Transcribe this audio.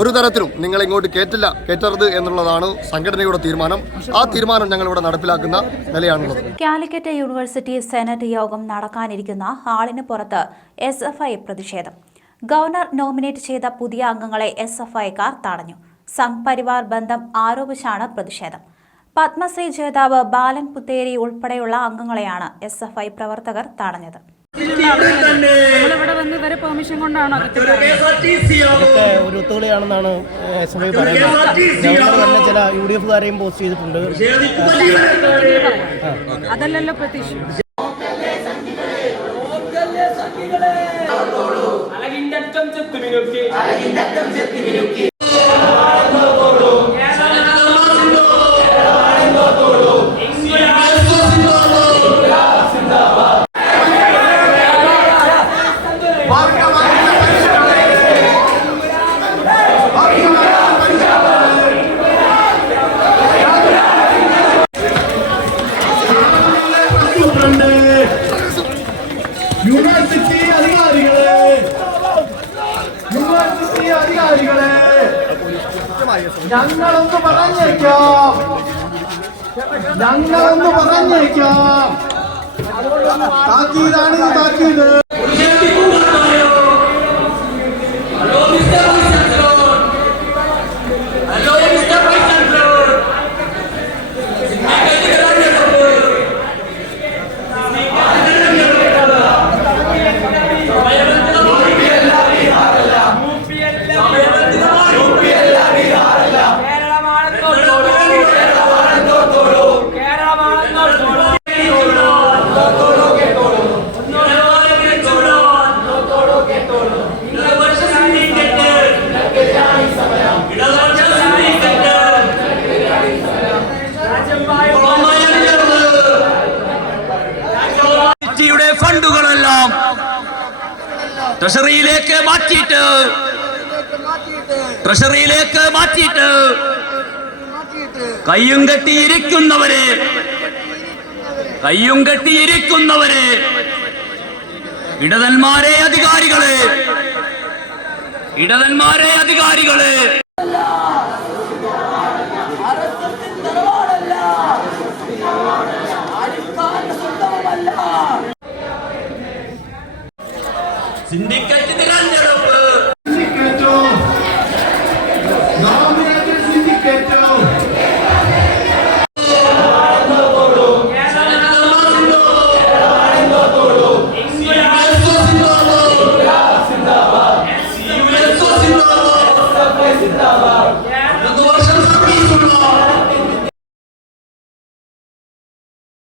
ഒരു തരത്തിലും നിങ്ങൾ ഇങ്ങോട്ട് കേറ്റില്ല കേറ്റരുത് എന്നുള്ളതാണ് സംഘടനയുടെ തീരുമാനം. ആ തീരുമാനം ഞങ്ങൾ ഇവിടെ നടപ്പിലാക്കുന്ന നിലയാണുള്ളത്. കാലിക്കറ്റ് യൂണിവേഴ്സിറ്റി സെനറ്റ് യോഗം നടക്കാനിരിക്കുന്ന ഹാളിന് പുറത്ത് എസ് എഫ് ഐ പ്രതിഷേധം. ഗവർണർ നോമിനേറ്റ് ചെയ്ത പുതിയ അംഗങ്ങളെ എസ് എഫ് ഐക്കാർ തടഞ്ഞു. സംഘ് പരിവാർ ബന്ധം ആരോപിച്ചാണ് പ്രതിഷേധം. പത്മശ്രീ ജേതാവ് ബാലൻ പുത്തേരി ഉൾപ്പെടെയുള്ള അംഗങ്ങളെയാണ് എസ് എഫ് ഐ പ്രവർത്തകർ തടഞ്ഞത്. നമ്മളിവിടെ വന്ന് ഇവരെ പെർമിഷൻ കൊണ്ടാണോ അകത്ത് ഇതൊക്കെ ഒരു ഒത്തുകളിയാണെന്നാണ് എസ് എം ഐ പറയുന്നത്. ഗവർണർ തന്നെ ചില യു ഡി എഫുകാരെയും പോസ്റ്റ് ചെയ്തിട്ടുണ്ട് അതല്ലല്ലോ പ്രതീക്ഷ. അലകിന്ററ്റം ചെത്ത് മിനുക്കി യൂണിവേഴ്സിറ്റി അധികാരികളെ. യൂണിവേഴ്സിറ്റി അധികാരികളെ. ഞങ്ങളൊന്ന് പറഞ്ഞേക്കാം. ഞങ്ങളൊന്ന് പറഞ്ഞേക്കാം. താക്കീതാണ് താക്കീത്. ട്രഷറിയിലേക്ക് മാറ്റിയിട്ട്. ട്രഷറിയിലേക്ക് മാറ്റിയിട്ട്. കയ്യും കെട്ടിയിരിക്കുന്നവരെ. കയ്യും കെട്ടിയിരിക്കുന്നവരെ. ഇടതന്മാരെ അധികാരികളെ. ഇടതന്മാരെ അധികാരികളെ. 死んでっかいてらんだろ